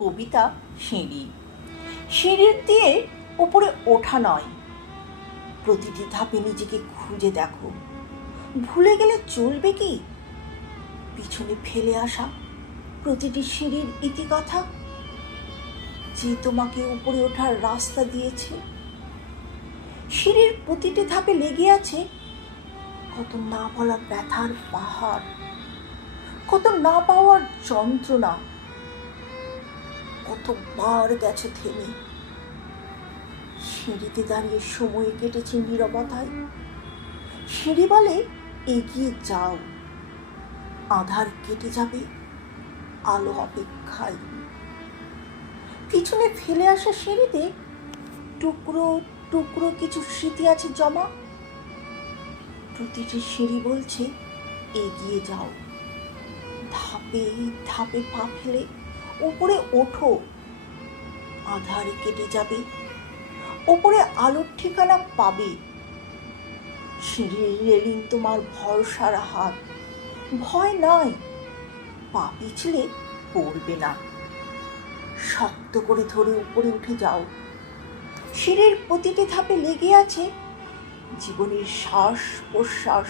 কবিতা সিঁড়ি। সিঁড়ির দিয়ে ওপরে ওঠা নয়। প্রতিটি ধাপে নিজেকে খুঁজে দেখো। ভুলে গেলে চলবে কি? পিছনে ফেলে আসা প্রতিটি সিঁড়ির ইতিকথা যে তোমাকে উপরে ওঠার রাস্তা দিয়েছে। সিঁড়ির প্রতিটি ধাপে লেগে আছে কত না বলা ব্যথার পাহাড়, কত না পাওয়ার যন্ত্রণা। কতবার গেছে থেমে। সিঁড়িতে দাঁড়িয়ে সময় কেটেছে নীরবতায়। সিঁড়ি বলে এগিয়ে যাও। আধার কেটে যাবে আলো অপেক্ষায়। পিছনে ফেলে আসা সিঁড়িতে টুকরো টুকরো কিছু স্মৃতি আছে জমা। প্রতিটি সিঁড়ি বলছে, এগিয়ে যাও। ধাপে ধাপে পা ফেলে উপরে ওঠো। আধারে কেটে যাবে। ওপরে আলোর ঠিকানা পাবে। সিঁড়ির রেলিং তোমার ভরসার হাত। ভয় নাই। পা পিছলে পড়বে না। শক্ত করে ধরে উপরে উঠে যাও। সিঁড়ির প্রতিটি ধাপে লেগে আছে জীবনের শ্বাস প্রশ্বাস।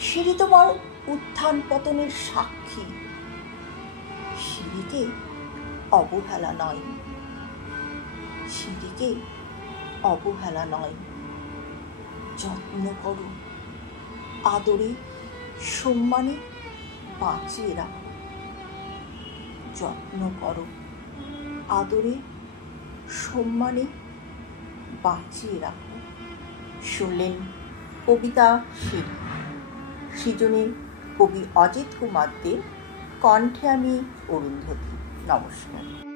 সিঁড়ি তোমার উত্থান পতনের সাক্ষী। সিঁড়িকে অবহেলা নয়। সিঁড়িকে অবহেলা নয়। যত্ন করো। আদরে সম্মানে বাঁচিয়ে রাখো। যত্ন করো। আদরে সম্মানে বাঁচিয়ে রাখো। শুনলেন কবিতা সিঁড়ি সৃজনে কবি অজিত কুমার দে কণ্ঠে আমি অরুন্ধতী। নমস্কার।